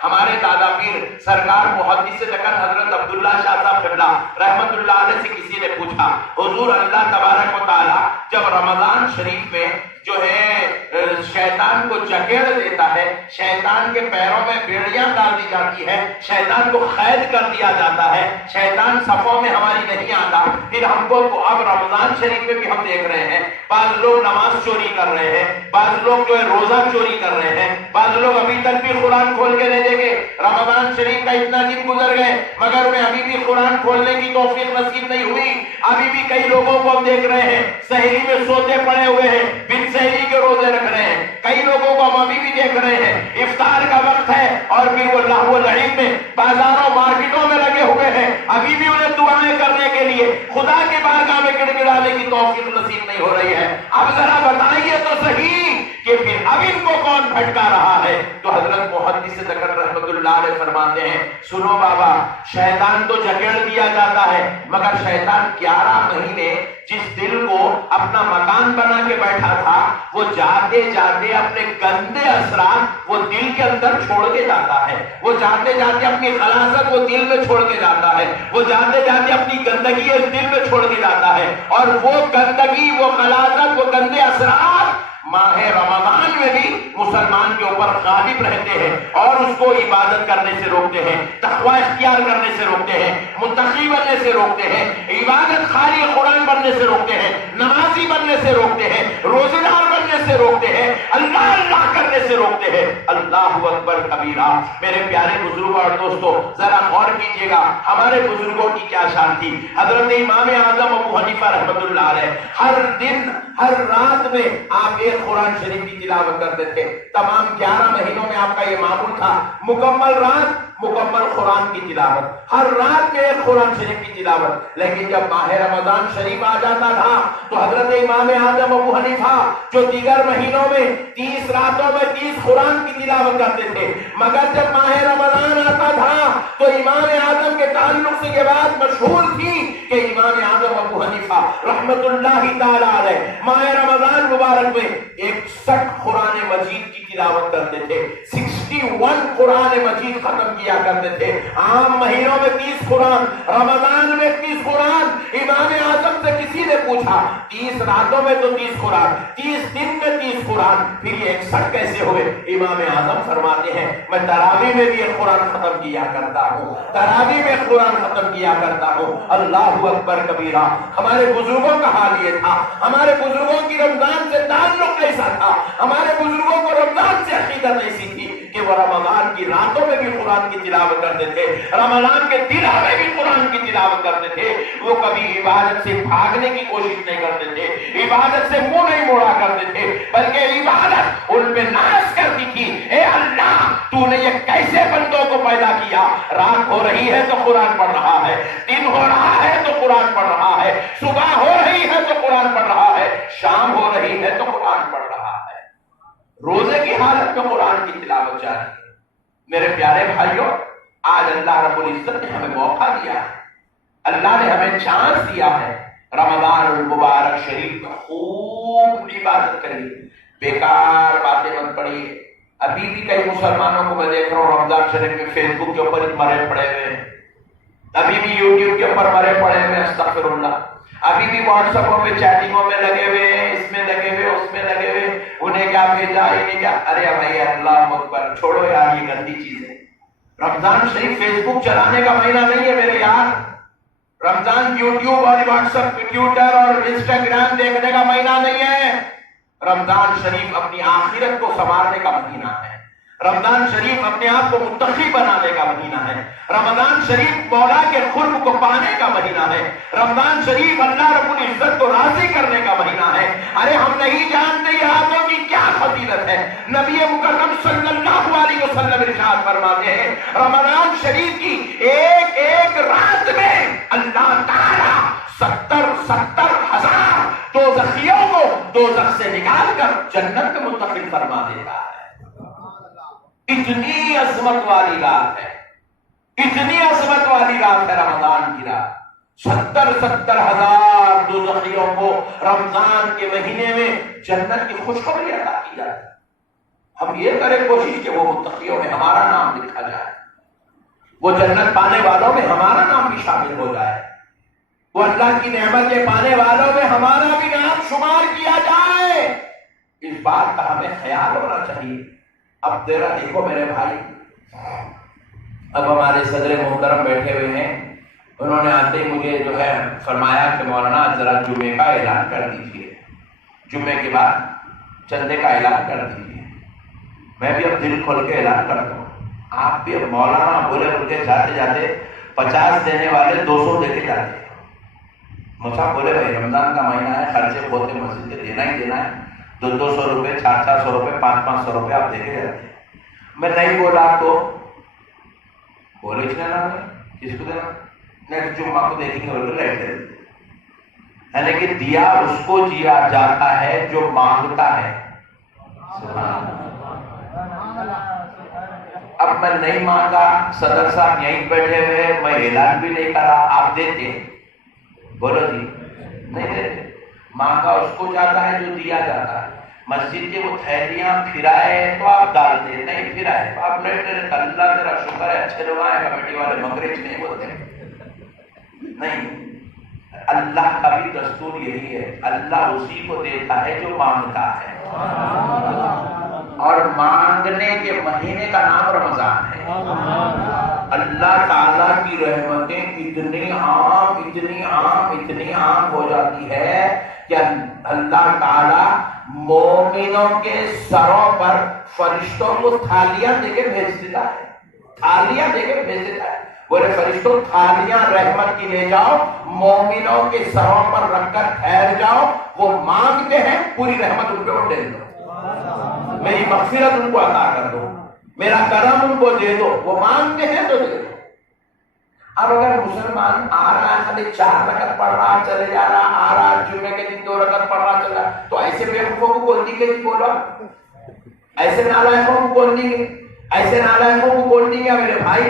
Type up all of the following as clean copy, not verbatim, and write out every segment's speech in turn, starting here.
ہمارے دادا پیر سرکار محدث دکن حضرت عبداللہ شاہ صاحب قبلہ رحمت اللہ علیہ سے کسی نے پوچھا، حضور اللہ تبارک و تعالی جب رمضان شریف میں جو ہے شیطان کو جکڑ دیتا ہے، شیطان کے پیروں میں بیڑیاں ڈال دی جاتی ہے، شیطان کو قید کر دیا جاتا ہے، شیطان صفوں میں ہماری نہیں آتا، پھر ہم کو اب رمضان شریف میں بھی ہم دیکھ رہے ہیں بعض لوگ نماز چوری کر رہے ہیں، بعض لوگ جو ہے روزہ چوری کر رہے ہیں، بعض لوگ ابھی تک بھی قرآن کھول کے نہیں دیکھے، رمضان شریف کا اتنا دن گزر گئے مگر انہیں ابھی بھی قرآن کھولنے کی توفیق نصیب نہیں ہوئی، ابھی بھی کئی لوگوں کو ہم دیکھ رہے ہیں سحری میں سوتے پڑے ہوئے ہیں، بن سحری کے روزے رکھ رہے ہیں، کئی لوگوں کو ہم ابھی بھی دیکھ رہے ہیں افطار کا وقت ہے اور پھر وہ لہو و لعب میں بازاروں مارکیٹوں میں لگے ہوئے ہیں، ابھی بھی انہیں دعائیں کرنے کے لیے خدا کے بارگاہ میں گڑگڑانے کی توفیق نصیب نہیں ہو رہی ہے۔ اب ذرا بتائیے تو صحیح کہ پھر اب ان کو کون بھٹکا رہا ہے؟ تو حضرت محدث دکن رحمت اللہ علیہ فرماتے ہیں، سنو بابا، شیطان تو جکڑ دیا جاتا ہے مگر شیطان 11 مہینے جس دل کو اپنا مکان بنا کے بیٹھا تھا وہ جاتے جاتے اپنے گندے اثرات وہ دل کے اندر چھوڑ کے جاتا ہے، وہ جاتے جاتے اپنی خلاصت وہ دل میں چھوڑ کے جاتا ہے، وہ جاتے جاتے اپنی گندگی اس دل میں چھوڑ کے جاتا ہے، اور وہ گندگی، وہ خلاصت، وہ گندے اثرات ماہ رمضان میں بھی مسلمان کے اوپر غالب رہتے ہیں اور اس کو عبادت کرنے سے روکتے ہیں، تقوی اختیار کرنے سے روکتے ہیں، متقی بننے سے روکتے ہیں، عبادت خالی قرآن بننے سے روکتے ہیں، نمازی بننے سے روکتے ہیں، روزے دار بننے سے روکتے ہیں، اللہ اللہ کرنے سے روکتے ہیں۔ اللہ اکبر کبیرہ۔ میرے پیارے بزرگوں اور دوستوں، ذرا غور کیجئے گا ہمارے بزرگوں کی کیا شان تھی۔ حضرت امام اعظم ابو حنیفہ رحمۃ اللہ علیہ ہر دن ہر رات میں آپ ایک قرآن شریف کی تلاوت کرتے تھے، تمام 11 مہینوں میں آپ کا یہ معمول تھا، مکمل رات مکمل قرآن کی تلاوت، ہر رات میں ایک قرآن شریف کی تلاوت۔ لیکن جب ماہ رمضان شریف آ جاتا تھا تو حضرت امام اعظم ابو حنیفہ جو دیگر مہینوں میں 30 راتوں میں 30 قرآن کی تلاوت کرتے تھے، مگر جب ماہ رمضان آتا تھا تو امام اعظم کے تعلق سے یہ بات مشہور تھی کہ امام اعظم ابو حنیفہ رحمت اللہ تعالی علیہ ماہ رمضان مبارک میں 61 قرآن مجید کی تلاوت کرتے تھے، 61 قرآن مجید ختم کیا کرتے تھے۔ عام مہینوں میں 30 قرآن، رمضان میں 30 قرآن۔ امام اعظم سے کسی نے پوچھا 30 راتوں میں تو 30 قرآن، 30 دن میں 30 قرآن، پھر یہ 61 کیسے ہوئے؟ امام اعظم فرماتے ہیں میں تراویح میں بھی ایک قرآن ختم کیا کرتا ہوں، تراویح میں قرآن ختم کیا کرتا ہوں۔ اللہ اکبر کبیرہ۔ ہمارے بزرگوں کا حال یہ تھا، ہمارے بزرگوں کی رمضان سے تعلق ایسا تھا، ہمارے بزرگوں کو رمضان سے عقیدت ایسی تھی کہ وہ رمضان کی راتوں میں بھی قرآن کی تلاوت کرتے تھے، رمضان کے دنوں میں بھی قرآن کی تلاوت کرتے تھے۔ وہ کبھی عبادت سے بھاگنے کی کوشش نہیں کرتے تھے، عبادت سے منہ نہیں موڑا کرتے تھے، بلکہ عبادت ان پہ ناز کرتی تھی، اے اللہ تو نے یہ کیسے بندوں کو پیدا کیا؟ رات ہو رہی ہے تو قرآن پڑھ رہا ہے، دن ہو رہا ہے تو قرآن پڑھ رہا ہے، صبح ہو رہی ہے تو قرآن پڑھ رہا ہے، شام ہو رہی ہے تو قرآن پڑھ رہا ہے، روزے کی حالت میں قرآن کی تلاوت جاری ہے۔ میرے پیارے بھائیوں، آج اللہ رب العزت نے ہمیں موقع دیا ہے، اللہ نے ہمیں چانس دیا ہے، رمضان المبارک شریف میں خوب عبادت کریے، بیکار باتیں مت پڑھیے۔ ابھی بھی کئی مسلمانوں کو میں دیکھ رہا ہوں رمضان شریف میں فیس بک کے اوپر مرے پڑے ہوئے ہیں، ابھی بھی یوٹیوب کے اوپر مرے پڑے ہوئے، استغفر اللہ، ابھی بھی واٹس ایپوں میں چیٹنگوں میں لگے ہوئے ہیں، اس میں لگے ہوئے، اس میں لگے ہوئے، انہیں کیا بھیجا انہیں کیا، ارے بھائی اللہ اکبر، چھوڑو یار یہ گندی چیزیں۔ رمضان شریف فیس بک چلانے کا مہینہ نہیں ہے میرے یار، رمضان یوٹیوب اور واٹس ایپ، ٹویٹر اور انسٹاگرام دیکھنے کا مہینہ نہیں ہے، رمضان شریف اپنی آخرت کو سنوارنے کا مہینہ ہے، رمضان شریف اپنے آپ کو متقی بنانے کا مہینہ ہے، رمضان شریف مولا کے قرب کو پانے کا مہینہ ہے، رمضان شریف اللہ رب العزت کو راضی کرنے کا مہینہ ہے۔ ارے ہم نہیں جانتے یہ راتوں کی کیا فضیلت ہے۔ نبی مکرم صلی اللہ علیہ وسلم ارشاد فرماتے ہیں رمضان شریف کی ایک ایک رات میں اللہ تعالی 70,000 دوزخیوں کو دوزخ سے نکال کر جنت میں منتقل فرما دیتا ہے۔ اتنی عظمت والی رات ہے، اتنی عظمت والی رات ہے رمضان کی رات۔ 70,000 دوزخیوں کو رمضان کے مہینے میں جنت کی خوشخبری عطا کی جاتی ہے۔ ہم یہ کریں کوشش کہ وہ متقیوں میں ہمارا نام لکھا جائے، وہ جنت پانے والوں میں ہمارا نام بھی شامل ہو جائے، وہ اللہ کی نعمتیں پانے والوں میں ہمارا بھی نام شمار کیا جائے۔ اس بات کا ہمیں خیال ہونا چاہیے۔ اب تیرا دیکھو میرے بھائی، اب ہمارے صدر محترم بیٹھے ہوئے ہیں، انہوں نے آتے ہی مجھے جو ہے فرمایا کہ مولانا ذرا جمعے کا اعلان کر دیجیے، جمعے کے بعد چندے کا اعلان کر دیجیے۔ میں بھی اب دل کھول کے اعلان کرتا ہوں، آپ بھی اب مولانا بولے بول کے جاتے جاتے 50 دینے والے 200 دے کے جاتے ہیں۔ مجھے بولے بھائی رمضان کا مہینہ ہے، خرچے ہوتے مسجد کے دینا ہی دینا ہے، 200 روپے 400 روپے 500 روپے آپ دے کے جاتے ہیں۔ میں نہیں بولا تو بولے نا کس کو دینا، نیکسٹ جمعہ کو دیکھیں گے بولے لائٹ دے دیتے، یعنی کہ دیا اس کو دیا جاتا ہے جو مانگتا ہے۔ اب میں نہیں مانگا، صدر صاحب یہیں بیٹھے ہوئے، میں اعلان بھی نہیں کرا، آپ دیتے بولو جی نہیں دیتے۔ مانگا اس کو جاتا ہے جو دیا جاتا ہے۔ مسجد کے وہ تھیلیاں پھرائے تو آپ ڈالتے، نہیں پھرائے تو آپ لیٹ لیتے۔ اللہ تیرا شکر ہے اچھے لوگ آئے، کمیٹی والے مغرب نہیں بولتے نہیں۔ اللہ کا بھی دستور یہی ہے، اللہ اسی کو دیتا ہے جو مانگتا ہے، اور مانگنے کے مہینے کا نام رمضان ہے۔ اللہ تعالیٰ کی رحمتیں اتنی عام اتنی عام اتنی عام ہو جاتی ہے کہ اللہ تعالیٰ مومنوں کے سروں پر فرشتوں کو تھالیاں دے کے بھیج دیتا ہے، تھالیاں دے کے بھیج دیتا ہے۔ بولے فرشتوں تھالیاں رحمت کی لے جاؤ، مومنوں کے سروں پر رکھ کر ٹھہر جاؤ، وہ مانگتے ہیں پوری رحمت ان پہ ڈال دو، میری مغفرت ان کو عطا کر دو، میرا کرم ان کو دے دو، وہ مانگتے ہیں تو دے دو۔ اب اگر مسلمان آ رہا ہے خالی 4 رکعت پڑھ رہا چلے جا رہا، آ رہا جمعے کے دن 2 رکعت پڑھ رہا چلا، تو ایسے بیوقوفوں کو کون دیں گے؟ بولو ایسے نالائقوں کو کون دیں گے؟ ایسے نالائقوں کو کون دیں گے میرے بھائی؟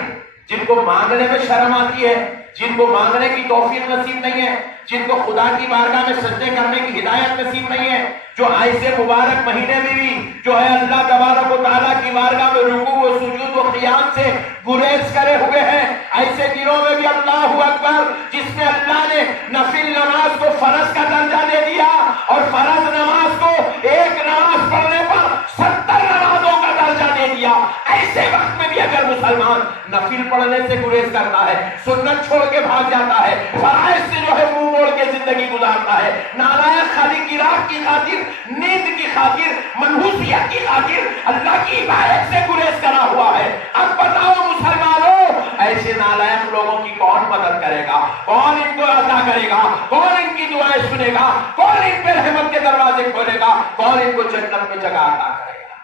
جن کو مانگنے میں شرم آتی ہے، جن کو مانگنے کی توفیق نصیب نہیں ہے، جن کو خدا کی بارگاہ میں سجدے کرنے کی ہدایت نصیب نہیں ہے، جو ایسے مبارک مہینے میں بھی جو ہے اللہ تبارک و تعالیٰ کی بارگاہ میں رکوع و سجود و قیام سے گریز کرے ہوئے ہیں، ایسے دنوں میں بھی اللہ اکبر، جس میں اللہ نے نفل نماز کو فرض کا درجہ دے دیا اور فرض نماز کو ایک نماز پڑھنے پر 70 نمازوں کا درجہ دے دیا، ایسے وقت میں بھی اگر مسلمان نفل پڑھنے سے گریز کرتا ہے، سنت چھوڑ کے بھاگ جاتا ہے، فرائض سے جو ہے منہ موڑ کے زندگی گزارتا ہے، نالائق خالی کی رات کی خاطر، نیند کی خاطر، منحوسیت کی خاطر اللہ کی عبادت سے گریز کرا ہوا ہے، اب بتاؤ مسلمانوں ایسے نالائق لوگوں کی کون مدد کرے گا؟ کون ان کو عطا کرے گا؟ کون ان کی دعائیں سنے گا؟ کون ان پہ رحمت کے دروازے کھولے گا؟ کون ان کو جنت میں جگہ عطا کرے گا؟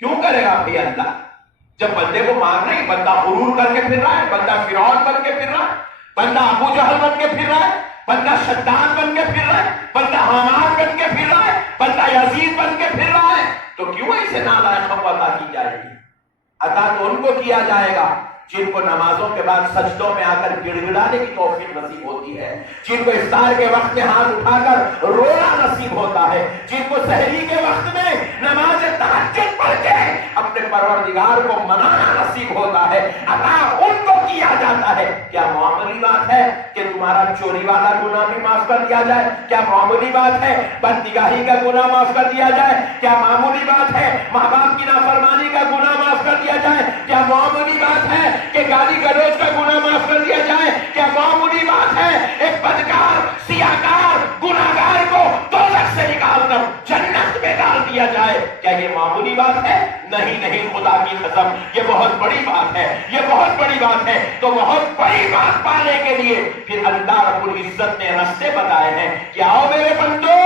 کیوں کرے گا بھائی اللہ؟ جب بندے کو مارنا ہی، بندہ غرور کر کے پھر رہا ہے، بندہ فرعون بن کے پھر رہا ہے، بندہ ابو جہل بن کے پھر رہا ہے، بندہ شداد بن کے پھر رہا ہے، بندہ حامان بن کے پھر رہا ہے، بندہ یزید بن کے پھر رہا ہے، تو کیوں ایسے نالائقوں کو عطا کی جائے گی؟ عطا تو ان کو کیا جائے گا جن کو نمازوں کے بعد سجدوں میں آ کر گڑ گڑانے کی توفیق نصیب ہوتی ہے، جن کو افطار کے وقت میں ہاتھ اٹھا کر رونا نصیب ہوتا ہے، جن کو سحری کے وقت میں نماز تہجد پڑھ کے اپنے پروردگار کو منانا نصیب ہوتا ہے، عطا ان کو کیا جاتا ہے۔ کیا معمولی بات ہے کہ تمہارا چوری والا گناہ بھی معاف کر دیا جائے؟ کیا معمولی بات ہے بدنگاہی کا گناہ معاف کر دیا جائے؟ کیا معمولی بات ہے ماں باپ کی نافرمانی کا گناہ معاف کر دیا جائے؟ کیا معمولی بات ہے کہ گالی گلوچ کا گناہ معاف کر دیا جائے؟ کیا معمولی بات ہے ایک بدکار سیاہکار گناہگار کو دوزخ سے نکال کر جنت میں ڈال دیا جائے؟ کیا یہ معمولی بات ہے؟ نہیں نہیں، خدا کی قسم یہ بہت بڑی بات ہے، یہ بہت بڑی بات ہے۔ تو بہت بڑی بات پانے کے لیے پھر اللہ رب العزت نے راستے بتائے ہیں کہ آؤ میرے بندو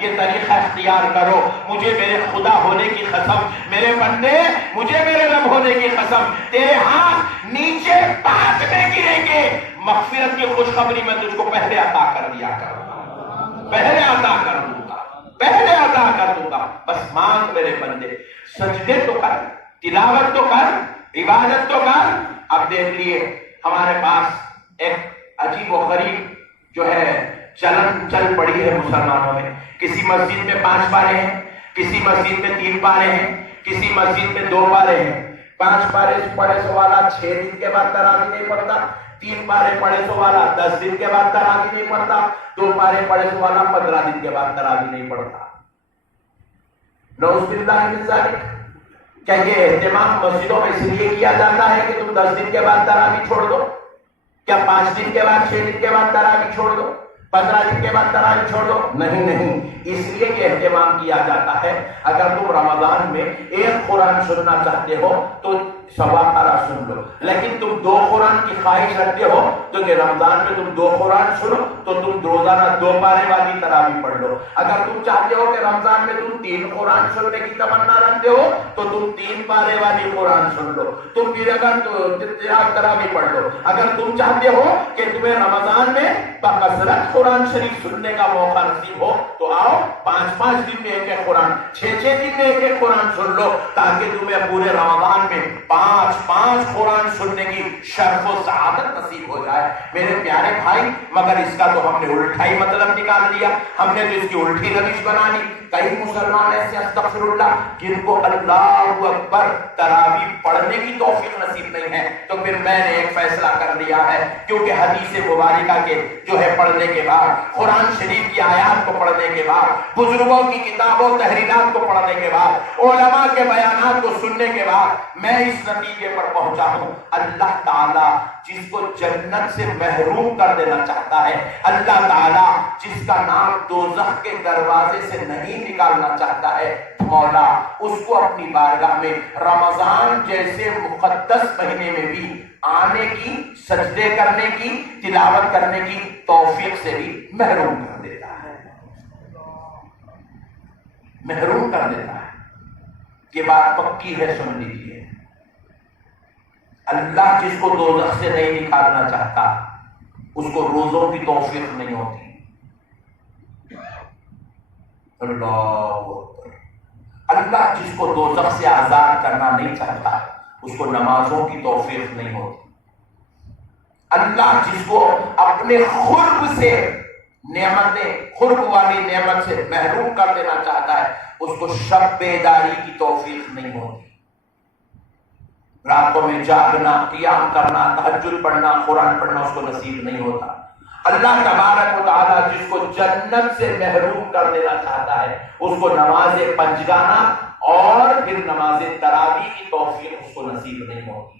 یہ طریقہ اختیار کرو، مجھے میرے خدا ہونے کی قسم، میرے بندے مجھے میرے رب ہونے کی قسم، تیرے ہاتھ نیچے پاک میں گریں گے، مغفرت کی خوشخبری میں تجھ کو پہلے عطا کر دیا کروں، پہلے عطا کر دوں گا، پہلے عطا کر دوں گا، بس مانگ میرے بندے، سجدے تو کر، تلاوت تو کر، عبادت تو کر۔ اب دیکھ لیے ہمارے پاس ایک عجیب و غریب جو ہے چلن چل پڑی ہے مسلمانوں میں، کسی مسجد میں 5 پارے ہیں، کسی مسجد میں 3 پارے ہیں، کسی مسجد میں 2 پارے ہیں۔ 5 پارے پڑھے سو والا 6 دن کے بعد تراویح نہیں پڑھتا، 3 پارے پڑھے سو والا 10 دن کے بعد تراویح نہیں پڑھتا، 2 پارے پڑھے سو والا 15 دن کے بعد تراویح نہیں پڑھتا۔ نعوذ باللہ من ذالک۔ کیا یہ اہتمام مسجدوں میں اس لیے کیا جاتا ہے کہ تم 10 دن کے بعد تراویح چھوڑ دو؟ کیا 5 دن کے بعد 6 دن کے بعد تراویح چھوڑ دو، 15 دن کے بعد تراویح چھوڑ دو؟ نہیں نہیں، اس لیے کہ اہتمام کیا جاتا ہے اگر تم رمضان میں 1 قرآن سننا چاہتے ہو تو سوا پارہ سن لو، لیکن تم 2 قرآن کی خواہش رکھتے ہو تو کہ رمضان میں تم 2 قرآن سنو تو تم روزانہ 2 پارے والی تراویح پڑھ لو۔ اگر تم چاہتے ہو کہ رمضان میں تم 3 قرآن سننے کی تمنا رکھتے ہو تو تم 3 پارے والی قرآن سن لو، تم پھر اگر تراویح پڑھ لو۔ اگر تم چاہتے ہو کہ تمہیں رمضان میں بکثرت قرآن شریف سننے کا موقع نصیب ہو تو آؤ 5 دن میں 1 قرآن، 6 دن میں 1 قرآن سن لو، تاکہ تمہیں پورے رمضان میں 5 قرآن سننے کی شرف و سعادت نصیب ہو جائے۔ میرے پیارے بھائی، مگر اس کا تو ہم نے الٹا ہی مطلب نکال لیا، ہم نے تو اس کی الٹی روش بنا لی۔ کئی مسلمان ایسے استغفر اللہ جن کو اللہ اکبر تراویح پڑھنے کی توفیق نصیب نہیں ہے، تو پھر میں نے ایک فیصلہ کر لیا ہے، کیونکہ حدیث مبارکہ کے جو ہے پڑھنے کے بعد، قرآن شریف کی آیات کو پڑھنے کے بعد، بزرگوں کی کتابوں تحریرات کو پڑھنے کے بعد، علماء کے بیانات کو سننے کے بعد میں اس نتیجے پر پہنچا ہوں، اللہ تعالیٰ جس کو جنت سے محروم کر دینا چاہتا ہے، اللہ تعالیٰ جس کا نام دوزخ کے دروازے سے نہیں نکالنا چاہتا ہے، مولا اس کو اپنی بارگاہ میں رمضان جیسے مقدس مہینے میں بھی آنے کی، سجدے کرنے کی، تلاوت کرنے کی توفیق سے بھی محروم کر دیتا ہے، محروم کر دیتا ہے۔ یہ بات پکی ہے، سن لیجیے۔ اللہ جس کو دوزخ سے نہیں نکالنا چاہتا اس کو روزوں کی توفیق نہیں ہوتی۔ اللہ اکبر۔ اللہ جس کو دوزخ سے آزاد کرنا نہیں چاہتا اس کو نمازوں کی توفیق نہیں ہوتی۔ اللہ جس کو اپنے قرب سے نعمتیں، قرب والی نعمت سے محروم کر دینا چاہتا ہے اس کو شب بیداری کی توفیق نہیں ہوتی۔ راتوں میں جاگنا، قیام کرنا، تہجد پڑھنا، قرآن پڑھنا اس کو نصیب نہیں ہوتا۔ اللہ تبارک و تعالیٰ جس کو جنت سے محروم کر دینا چاہتا ہے اس کو نماز پنجگانہ اور پھر نماز تراویح کی توفیق اس کو نصیب نہیں ہوتی۔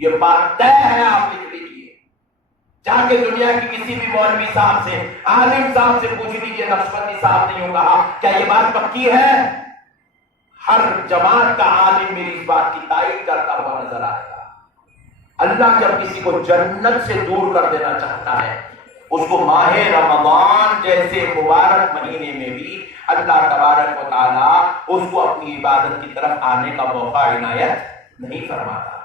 یہ بات طے ہے، آپ لکھ لیجیے، جا کے دنیا کی کسی بھی مولوی صاحب سے، عالم صاحب سے پوچھ لیجیے، نقشبندی صاحب نے یوں کہا، کیا یہ بات پکی ہے؟ ہر جماعت کا عالم میری اس بات کی تائید کرتا ہوا نظر آئے گا۔ اللہ جب کسی کو جنت سے دور کر دینا چاہتا ہے اس کو ماہ رمضان جیسے مبارک مہینے میں بھی اللہ تبارک و تعالیٰ اس کو اپنی عبادت کی طرف آنے کا موقع عنایت نہیں فرماتا۔